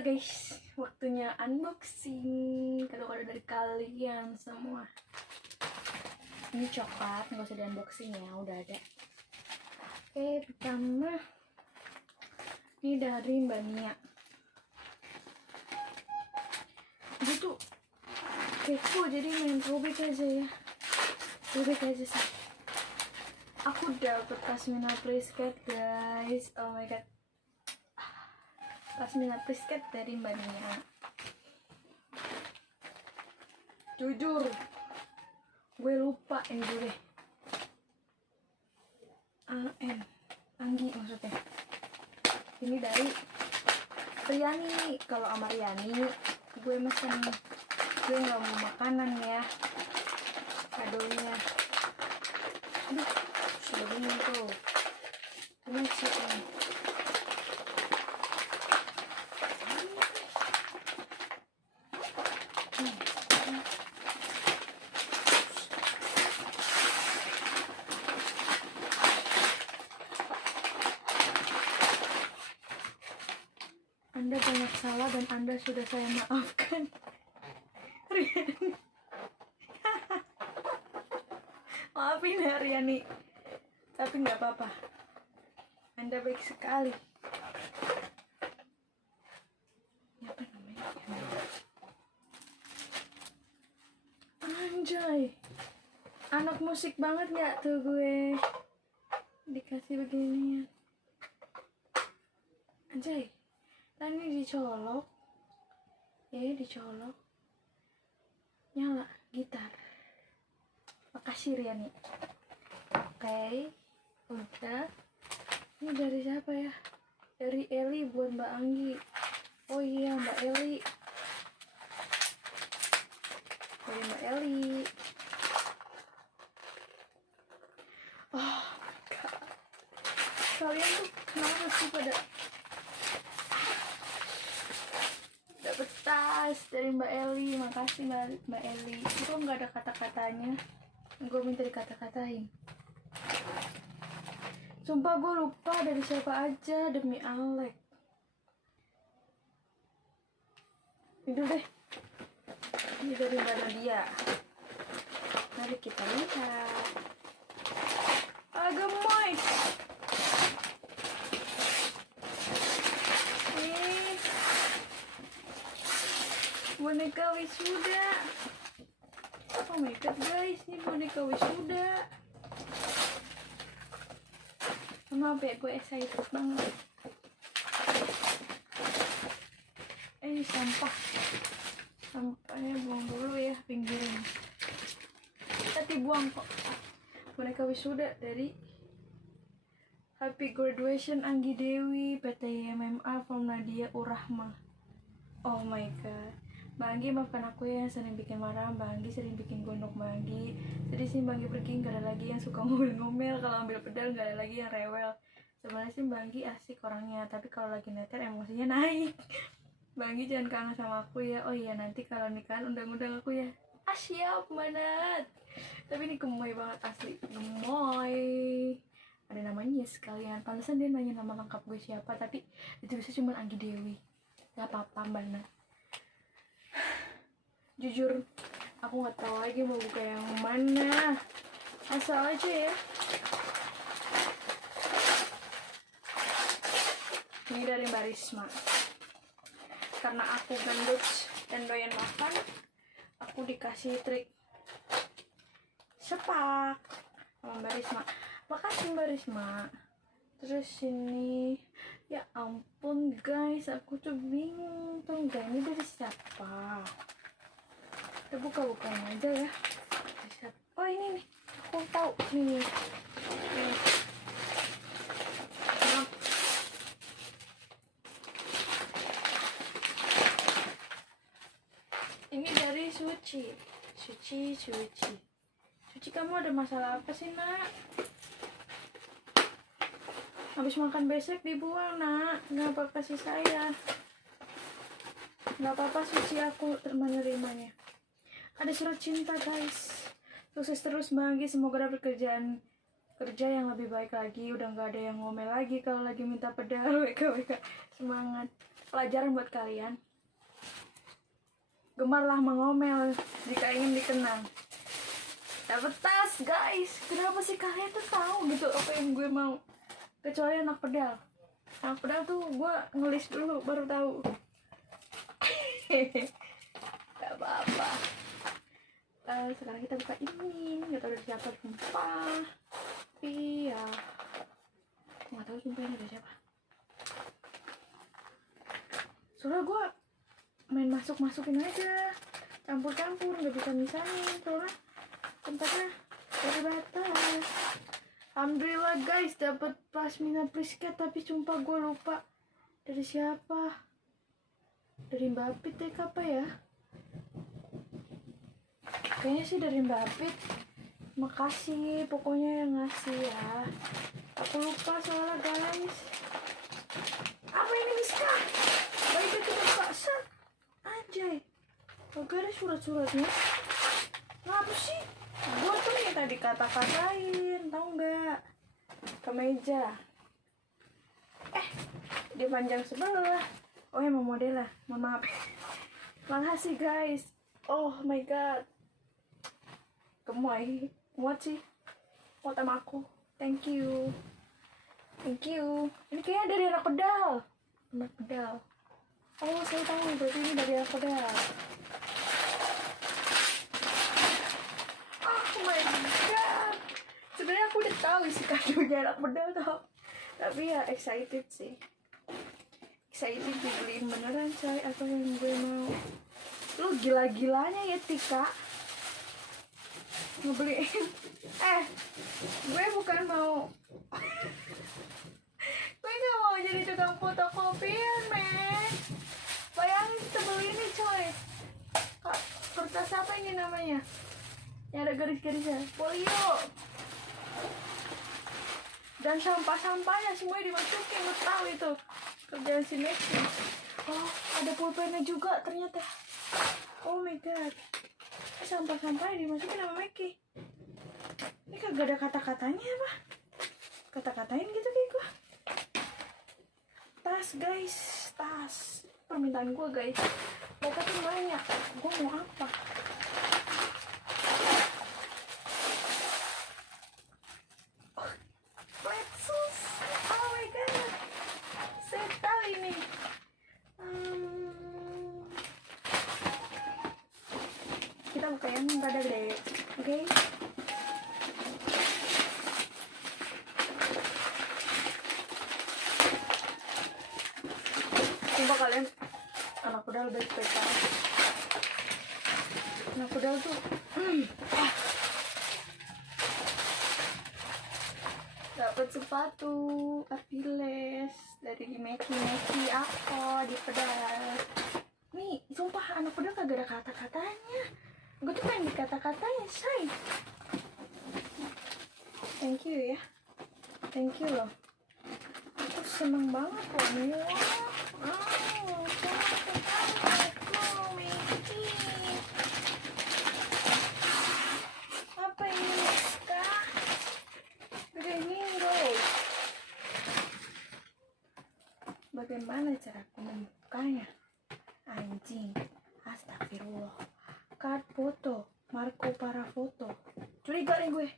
Halo guys, waktunya unboxing kado-kado dari kalian semua. Ini coklat, nggak usah di unboxing ya, udah ada. Oke, pertama ini dari banyak. Dia tuh kepo, jadi main robek aja ya. Robek aja sih. Aku dapet pasmina brisket guys. Oh my god, pasmina brisket dari banyak. Jujur, gue lupa ini dulu. Anggi maksudnya. Ini dari Riani. Kalau sama Riani gue mesen, gue nggak mau makanan ya, kadonya. Aduh, sudah bingung tuh. Cuma sih Anda banyak salah dan Anda sudah saya maafkan. Riani. Maafin ya Riani, tapi nggak apa-apa, Anda baik sekali. Apa namanya? Anjay, anak musik banget nggak tuh gue dikasih beginian. Anjay, tadi dicolok, dicolok, nyala gitar. Makasih Riani. Oke, udah. Ini dari siapa ya? Dari Eli buat Mbak Anggi. Oh iya, Mbak Eli. Dari Mbak Eli. Oh my god, kalian tuh kenapa sih pada dapet tas dari Mbak Eli? Makasih Mbak Eli. Itu nggak ada kata-katanya, gue minta dikata-katain. Sumpah gue lupa dari siapa aja, demi Alek. Itu deh, ini dari Mbak Nadia. Mari kita lihat. Gemoy. Boneka wisuda. Oh my god guys, ini boneka wisuda. Maaf ya, gue excited banget. Sampahnya buang dulu ya, pinggirin. Tadi buang kok. Boneka wisuda dari Happy Graduation Anggi Dewi PT ymma from Nadia Urahma. Oh my god, Mbak Anggi maafkan aku ya, sering bikin marah. Mbak Anggi sering bikin gondok Mbak Anggi. Sedih sih Mbak Anggi pergi, gak ada lagi yang suka ngomel-ngomel. Kalau ambil pedal gak ada lagi yang rewel. Sebenarnya sih Mbak Anggi asik orangnya, tapi kalau lagi neter emosinya naik. Mbak Anggi jangan kangen sama aku ya. Oh iya, nanti kalau nikahan undang-undang aku ya. Siap banget. Tapi ini gemoy banget asli, gemoy. Ada namanya sekalian, pantesan dia nanya nama lengkap gue siapa, tapi itu bisa cuma Anggi Dewi. Gak apa-apa Mbak Nat. Jujur, aku nggak tahu lagi mau buka yang mana. Asal aja ya. Ini dari Mbak Risma. Karena aku gendut dan doyan makan, aku dikasih trik sepak sama Mbak Risma. Makasih Mbak Risma. Terus ini, ya ampun guys, aku tuh bingung tuh, ini dari siapa? Kita buka-bukain aja ya. Oh ini nih, aku tahu nih. Ini dari Suci. Suci, kamu ada masalah apa sih nak? Habis makan besek dibuang nak, nggak apa-apa sih saya. Nggak apa-apa Suci, aku menerimanya. Ada surat cinta guys. Sukses terus Mbak Anggi, semoga dapat kerja yang lebih baik lagi. Udah nggak ada yang ngomel lagi kalau lagi minta pedal. WK semangat. pelajaran buat kalian. Gemarlah mengomel jika ingin dikenang. Dapet tas guys. Kenapa sih kalian tuh tahu gitu apa yang gue mau? Kecuali anak pedal. Anak pedal tuh gue ngelis dulu baru tahu. Gak apa-apa. Sekarang kita buka ini. Gak tau dari siapa sumpah. Tapi ya gak tau sumpah ini dari siapa. Soalnya gue main masuk-masukin aja, campur-campur, gak bisa misahin soalnya tempatnya terbatas. Alhamdulillah guys dapet pasmina prisket, tapi sumpah gue lupa dari siapa. Dari Mbak Apit deh apa ya, kayaknya sih dari Mbak Apit. Makasih pokoknya yang ngasih ya, aku lupa soalnya guys. Apa ini Miska? Baiknya kita buka set. Anjay, gak ada surat-suratnya. Ngapa sih? Gue tuh nih tadi kata-katain, tau nggak? Kemeja. Dia panjang sebelah. Oh emang model lah, mohon maaf. Makasih guys. Oh my god. Gemoy. Muat sih. Muat sama aku. Thank you. Thank you. Ini kayaknya dari anak pedal. Anak pedal. Oh saya tahu berarti ini dari anak pedal. Oh my god. Sebenarnya aku udah tahu isi kadonya anak pedal tuh. Tapi ya excited sih. Excited dibeliin beneran coy. Apa yang gue mau. Lu gila-gilanya ya Tika ngebeliin. Gue bukan mau gue gak mau jadi tukang fotokopian men. Bayangin kita beli ini coy. Kertas apa ini namanya yang ada garis-garisnya, folio. Dan sampah-sampahnya semuanya dimasukin. Lu tahu itu kerjaan si Maxi. Oh ada pulpennya juga ternyata. Oh my god. Sampah-sampahnya dimasukin sama Meki. Ini kagak ada kata-katanya apa? Kata-katain gitu kayak gue. Tas guys, tas. Permintaan gue guys. Mereka tuh banyak. Gue mau apa? Letsus. Oh my god. Saya tahu ini. Kita buka yang rada gede, oke? Coba kalian, anak pedal lebih spesial. Anak pedal tuh dapat sepatu Apiles dari Meki apa di pedal. Nih, sumpah anak pedal kagak ada kata-katanya. Gue tuh pengen dikata-katain, say. Thank you ya. Thank you loh. Aku seneng banget loh, Mila. Oh, Meki. Apa ini, Miska? Minggu. Bagaimana cara membukanya? Anjing. Astagfirullah. Card foto, Marco para foto. Curiga nih gue.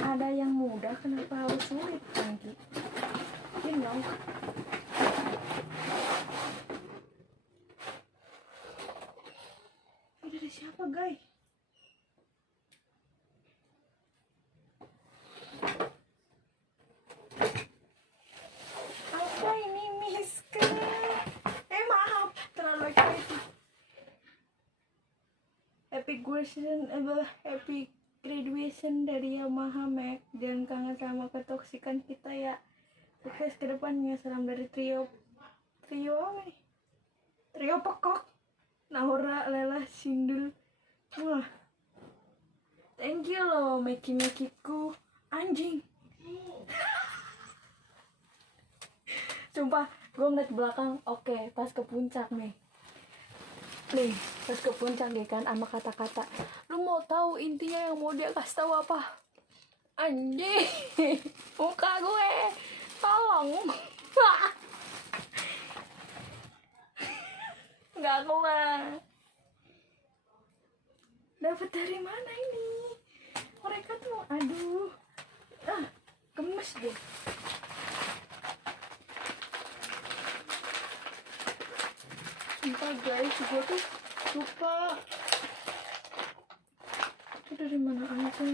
Ada yang mudah, kenapa harus sulit lagi? Mungkin dong. Ini dari siapa guys? Apa ini Miska? Maaf, terlalu kreatif. Happy graduation dari Yamaha Mac. Jangan kangen sama ketoksikan kita ya. Sukses ke depannya. Salam dari trio apa nih? Trio Pekok, Naura, Lela, Sindul. Wah, thank you loh Mekiku. Anjing. Sumpah, gue ngeliat ke belakang. Oke, pas ke puncak nih. Pas ke puncak deh kan sama kata-kata. Lu mau tahu intinya yang mau dia kasih tahu apa? Anjing. Muka gue. Tolong. Nggak keluar. Dapat dari mana ini? Mereka tuh, aduh, gemes deh. Sumpah guys, gue tuh lupa itu dari mana aja.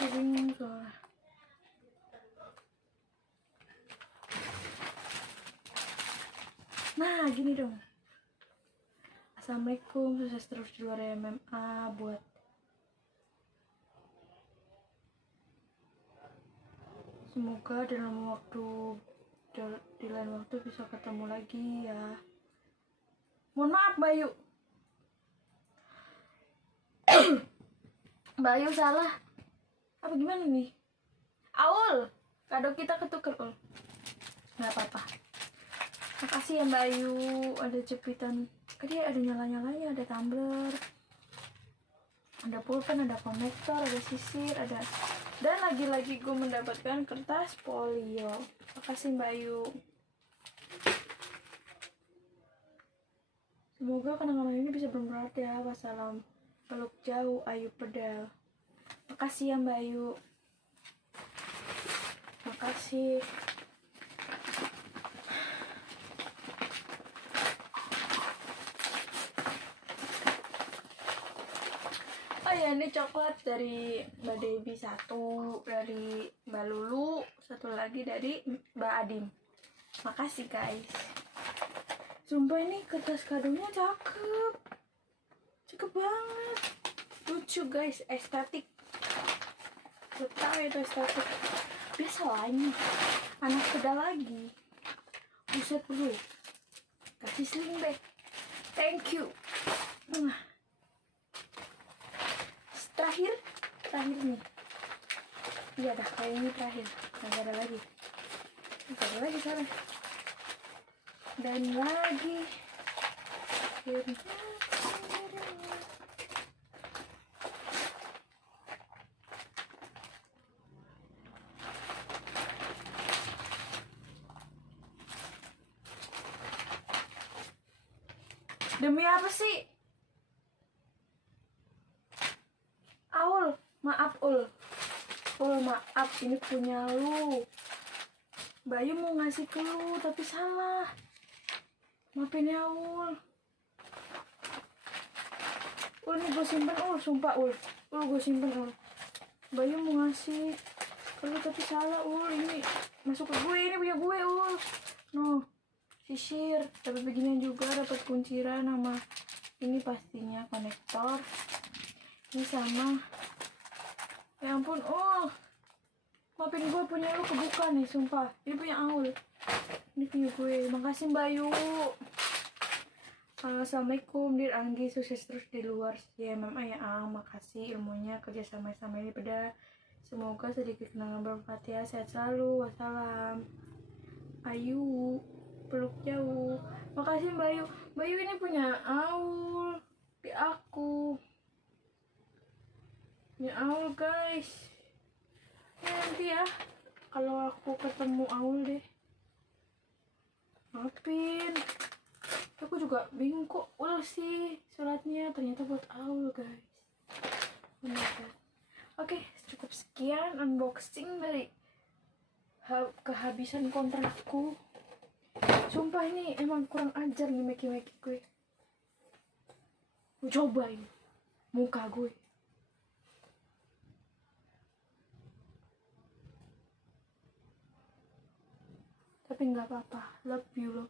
Gue bingung soalnya. Nah, gini dong. Assalamualaikum, sukses terus di luar MMA buat semoga dalam waktu di lain waktu bisa ketemu lagi ya. Mohon maaf Bayu. Bayu salah. Apa gimana nih? Aul, kado kita ketuker Ul. Nggak apa-apa. Makasih ya Bayu. Ada jepitan. Tadi ada nyala-nyalanya, ada tumbler, ada pulpen, ada konektor, ada sisir, ada, dan lagi-lagi gue mendapatkan kertas polio. Makasih Mbak Yu. Semoga kenangan ini bisa bermanfaat ya. Wassalam. Peluk jauh, ayu pedal. Makasih ya Mbak Yu. Makasih. Oh ya, ini coklat dari Mbak Devi satu, dari Mbak Lulu satu lagi, dari Mbak Adim. Makasih guys. Sumpah ini kertas kadonya cakep, cakep banget, lucu guys, estetik. Betul itu estetik. Biasa lah ini anak pedal lagi. Buset bro, kasih sling bag. Thank you. Terakhir nih. Iya dah, kayak ini terakhir. Nggak ada lagi. Nggak ada lagi sana. Dan lagi. Demi apa sih? Aul, maaf Ul. Ul maaf, ini punya lu. Bayu mau ngasih ke lu tapi salah. Maafin ya Ul. Ul ini gue simpen Ul, sumpah Ul. Ul gue simpen Ul. Bayu mau ngasih ke lu tapi salah Ul. Ini masuk ke gue, ini punya gue Ul. No, sisir. Dapat beginian juga, dapat kunciran sama ini pastinya konektor. Ini sama, ya ampun, oh maafin gue, punya lu kebuka nih, sumpah. Ini punya Aul, ini punya gue. Makasih Mbak Yu. Assalamualaikum Dir Anggi, sukses terus di luar ymma ya Ang. Makasih ilmunya, kerja sama ini beda. Semoga sedikit kenangan bermanfaat ya, sehat selalu. Wassalam. Ayu, peluk jauh. Makasih Mbak Yu. Mbak Yu ini punya Aul di aku. Ya Aul guys, ya, nanti ya kalau aku ketemu Aul deh, maafin. Aku juga bingung kok Ul sih suratnya, ternyata buat Aul guys. Oke, cukup sekian unboxing dari kehabisan kontrakku. Sumpah ini emang kurang ajar nih meki-meki gue. Coba ini muka gue. Tapi nggak apa-apa, love you.